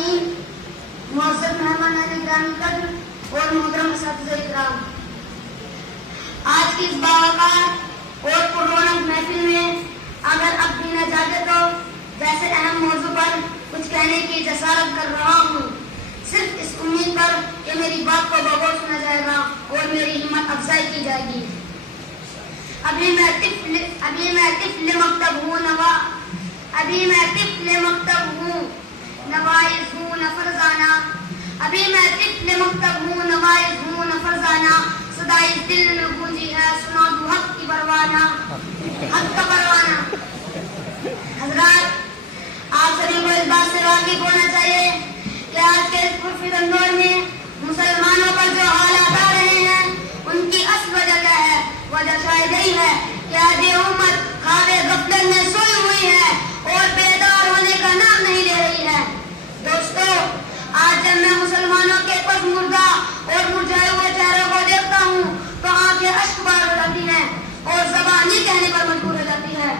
सामीन, मुअज़्ज़ज़ मेहमानान ग्रामी कद्र और मोहतरम असातिज़ा इकराम, आज की इस बावकार और पुररौनक महफिल में अगर अब भी न जागे तो वैसे अहम मौजू पर कुछ कहने की जसारत कर रहा हूँ, सिर्फ इस उम्मीद पर कि मेरी बात को बगौर सुना जाएगा और मेरी हिम्मत अफजाई की जाएगी। अभी मैं तिफ्ल मकतब हूँ नवाइज़ हूँ न फरजाना, अभी मैं तिफ्ल मकतब हूँ नवाइज़ हूँ न फरजाना, सदाई दिल में गूंजी है सुना दूँ हक की परवाना, हक का परवाना। हज़रात, आप सभी को इस बात से वाकिफ होना चाहिए कि आज के इस पुरफितन दौर में मुसलमानों पर जो हालात आ रहे हैं उनकी असल वजह क्या है? वजह शायद यही है कि आज ये उम्मत ख्वाबे गफलत में सोई हुई है और बेदार होने का नाम नहीं ले रही है। दोस्तों, आज जब मैं मुसलमानों के पस मुर्दा और मुरझाए हुए चेहरों को देखता हूँ तो आंखें अश्कबार हो जाती हैं और ज़बान ही कहने पर मजबूर हो जाती है।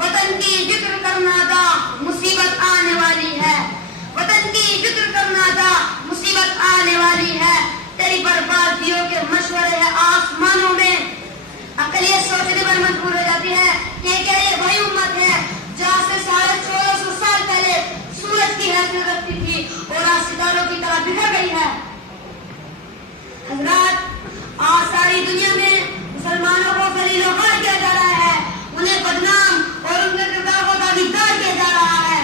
वतन की जिक्र करना था मुसीबत आने वाली है, वतन की जिक्र करना था मुसीबत आने वाली है, तेरी बर्बादियों के मशवरे है आसमानों में। अकल ये सोचने पर मजबूर हो जाती है कि क्या ये वही उम्मत है जहाँ से 1450 साल पहले सूरज की हैसियत रखती थी और आज सितारों की तरह बिखर गई है। हज़रात, आज सारी दुनिया में मुसलमानों को ज़लील-ओ-ख़ार किया जा रहा है, उन्हें बदनाम और उनके किरदार को दागीदार किया जा रहा है,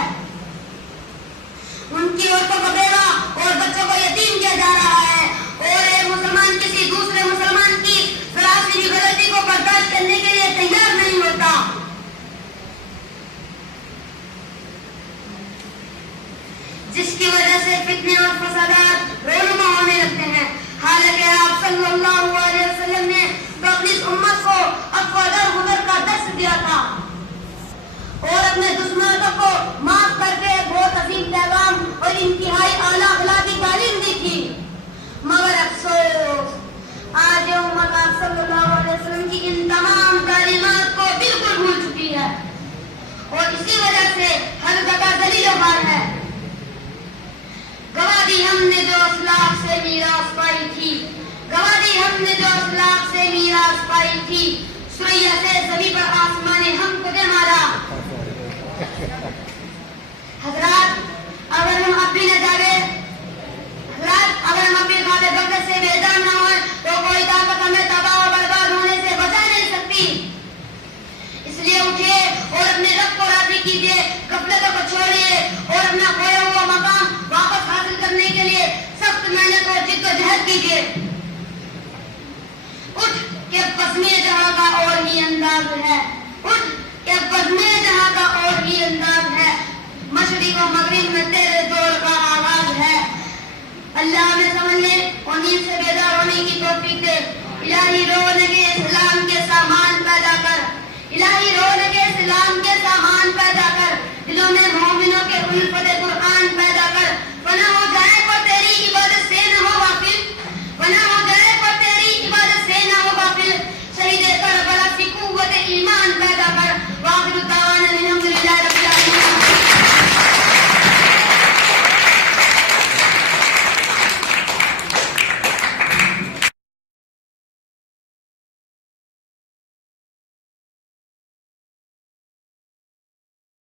उनकी औरतों को बेवा और बच्चों को यतीम किया जा रहा है और एक मुसलमान किसी दूसरे मुसलमान की जरा सी भी गलती को बर्दाश्त करने के लिए तैयार नहीं होता। जिसकी वजह से फितने और फसादात रोनुमा होने लगते हैं। हालांकि आप सल्लल्लाहु अलैहि वसल्लम ने तो अपनी उम्मत को अफ़्वा गुदर का दर्स दिया था और अपने दुश्मनों को माफ करके बहुत अजीम पैगाम और इंतहाई आला अखलाकी तालीम दी थी, मगर अफसोस आज ये उम्मत आप सल्लल्लाहु अलैहि वसल्लम की इन तमाम तालीमात को बिल्कुल भूल चुकी है और इसी वजह से हर जगह ज़लील-ओ-ख़ार है। गवा दी हमने जो असलाफ से मीरास पाई थी, गवा दी हमने जो असलाफ से मीरास पाई थी, सुरैया से ज़मीन पर आसमान हमको दे मारा। हज़रात, अगर हम अब भी न जागे, हज़रात, अगर हम अपने ख्वाबे गफलत से बेदार न हों तो कोई ताकत हमें तबाह और बर्बाद होने से बचा नहीं सकती। इसलिए उठिए और अपने रब को राज़ी कीजिए, गफलतों को छोड़िए और अपना खोया हुआ मकाम वापस हासिल करने के लिए सख्त मेहनत और जिद्दोजहद कीजिए। उठ के बज़्म-ए जहां का और ही अंदाज है, उठ के बज़्म-ए जहां का और ही अंदाज है, मशरिक़ व मग़रिब में तेरे दौर का आगाज है। अल्लाह हमें समझने और नींद से बेदार होने की तौफीक दे। इलाही रोज़-ए इस्लाम के सामान पैदा कर, इलाही रोज़ इस्लाम के सामान पैदा कर, दिलों में मोमिनों के उल्फत कुरान पैदा कर, वरना हो जाए को तेरी इबादत से न हो वाकिफ, वरना हो